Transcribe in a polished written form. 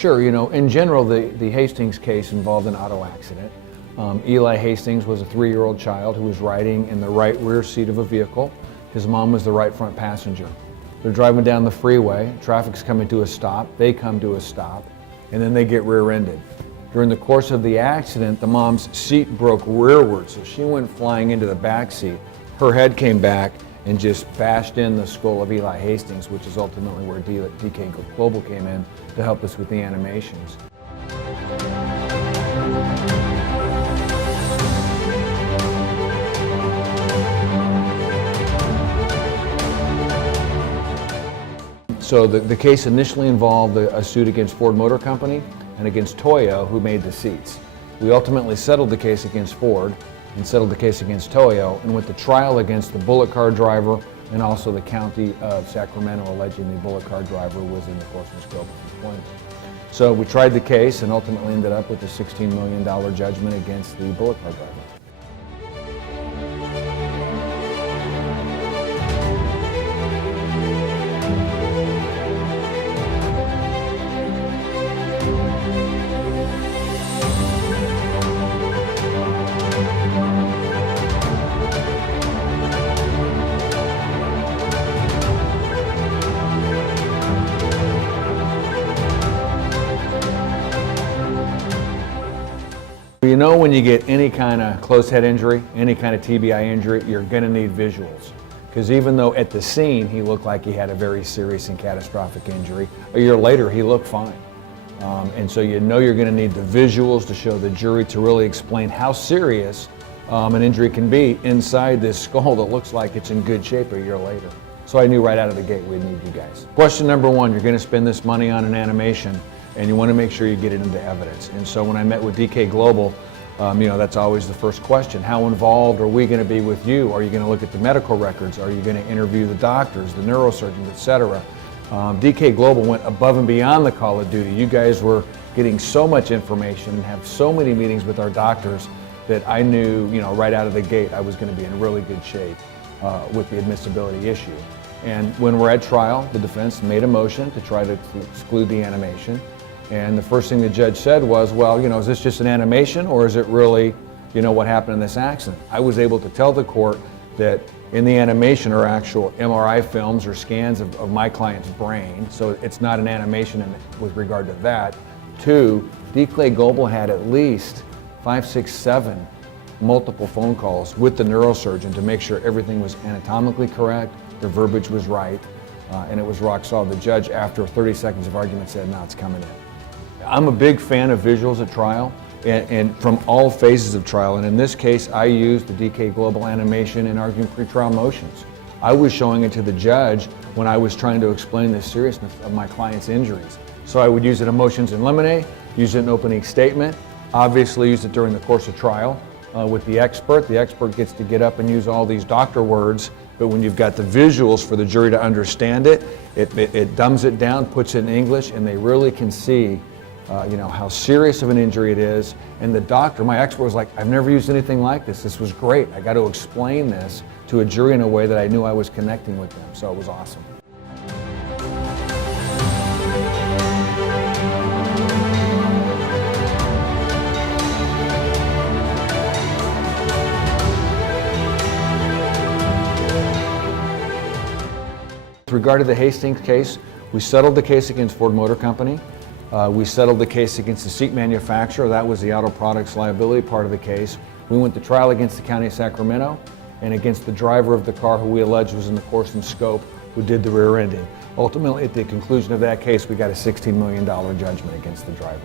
Sure, in general, the Hastings case involved an auto accident. Eli Hastings was a 3-year-old child who was riding in the right rear seat of a vehicle. His mom was the right front passenger. They're driving down the freeway, traffic's coming to a stop, they come to a stop, and then they get rear-ended. During the course of the accident, the mom's seat broke rearward, so she went flying into the back seat. Her head came back and just bashed in the skull of Eli Hastings, which is ultimately where DK Global came in to help us with the animations. So the case initially involved a suit against Ford Motor Company and against Toyo, who made the seats. We ultimately settled the case against Ford and settled the case against Toyo and went to trial against the bullet car driver and also the county of Sacramento, alleging the bullet car driver was in the course and scope of employment. So we tried the case and ultimately ended up with a $16 million judgment against the bullet car driver. When you get any kind of closed head injury, any kind of TBI injury, you're going to need visuals. Because even though at the scene he looked like he had a very serious and catastrophic injury, a year later he looked fine. And so you're going to need the visuals to show the jury to really explain how serious an injury can be inside this skull that looks like it's in good shape a year later. So I knew right out of the gate we'd need you guys. Question number one, you're going to spend this money on an animation and you want to make sure you get it into evidence. And so when I met with DK Global, that's always the first question. How involved are we going to be with you? Are you going to look at the medical records? Are you going to interview the doctors, the neurosurgeons, etc.? DK Global went above and beyond the call of duty. You guys were getting so much information and have so many meetings with our doctors that I knew, right out of the gate I was going to be in really good shape with the admissibility issue. And when we're at trial, the defense made a motion to try to exclude the animation. And the first thing the judge said was, well, is this just an animation or is it really, what happened in this accident? I was able to tell the court that in the animation are actual MRI films or scans of my client's brain, so it's not an animation with regard to that. 2, DK Global had at least 5, 6, 7 multiple phone calls with the neurosurgeon to make sure everything was anatomically correct, the verbiage was right, and it was rock solid. The judge, after 30 seconds of argument, said, no, it's coming in. I'm a big fan of visuals at trial and from all phases of trial, and in this case I used the DK Global animation in arguing pretrial motions. I was showing it to the judge when I was trying to explain the seriousness of my client's injuries. So I would use it in motions in limine, use it in opening statement, obviously use it during the course of trial with the expert. The expert gets to get up and use all these doctor words, but when you've got the visuals for the jury to understand it, it dumbs it down, puts it in English, and they really can see how serious of an injury it is. And the doctor, my expert, was like, I've never used anything like this. This was great. I got to explain this to a jury in a way that I knew I was connecting with them. So it was awesome. With regard to the Hastings case, we settled the case against Ford Motor Company. We settled the case against the seat manufacturer. That was the auto products liability part of the case. We went to trial against the county of Sacramento and against the driver of the car who we alleged was in the course and scope who did the rear ending. Ultimately, at the conclusion of that case, we got a $16 million judgment against the driver.